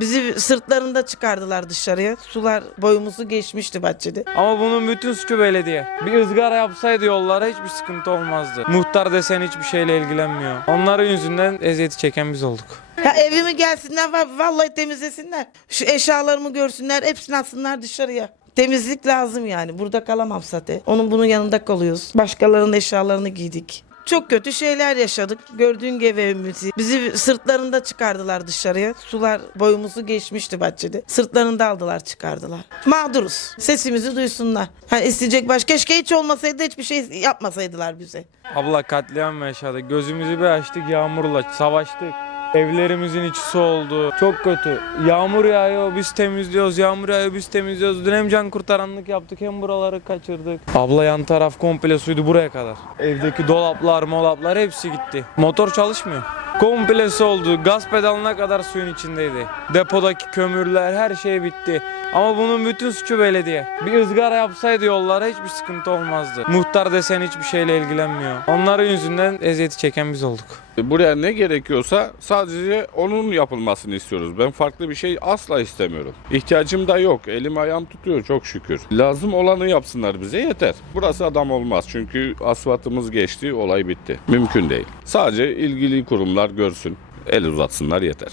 Bizi sırtlarında çıkardılar dışarıya. Sular boyumuzu geçmişti bahçede. Ama bunun bütün suçu belediye. Bir ızgara yapsaydı yollara hiçbir sıkıntı olmazdı. Muhtar desen hiçbir şeyle ilgilenmiyor. Onların yüzünden eziyeti çeken biz olduk. Ya evimi gelsinler va- vallahi temizlesinler. Şu eşyalarımı görsünler hepsini atsınlar dışarıya. Temizlik lazım yani. Burada kalamam zaten. Onun bunun yanında kalıyoruz. Başkalarının eşyalarını giydik. Çok kötü şeyler yaşadık. Gördüğün gibi evimizi. Bizi sırtlarında çıkardılar dışarıya. Sular boyumuzu geçmişti bahçede. Sırtlarında aldılar çıkardılar. Mağduruz. Sesimizi duysunlar. Ha, isteyecek baş. Keşke hiç olmasaydı hiçbir şey yapmasaydılar bize. Abla katliam mı yaşadık? Gözümüzü bir açtık yağmurla savaştık. Evlerimizin içi su oldu. Çok kötü. Yağmur yağıyor biz temizliyoruz. Yağmur yağıyor biz temizliyoruz. Dün hem can kurtaranlık yaptık hem buraları kaçırdık. Abla yan taraf komple suydu buraya kadar. Evdeki dolaplar molaplar hepsi gitti. Motor çalışmıyor. Komplesi oldu. Gaz pedalına kadar suyun içindeydi. Depodaki kömürler her şey bitti. Ama bunun bütün suçu belediye. Bir ızgara yapsaydı yollara hiçbir sıkıntı olmazdı. Muhtar desen hiçbir şeyle ilgilenmiyor. Onların yüzünden eziyeti çeken biz olduk. Buraya ne gerekiyorsa sadece onun yapılmasını istiyoruz. Ben farklı bir şey asla istemiyorum. İhtiyacım da yok. Elim ayağım tutuyor çok şükür. Lazım olanı yapsınlar bize yeter. Burası adam olmaz çünkü asfaltımız geçti, olay bitti. Mümkün değil. Sadece ilgili kurumlar görsün, el uzatsınlar yeter.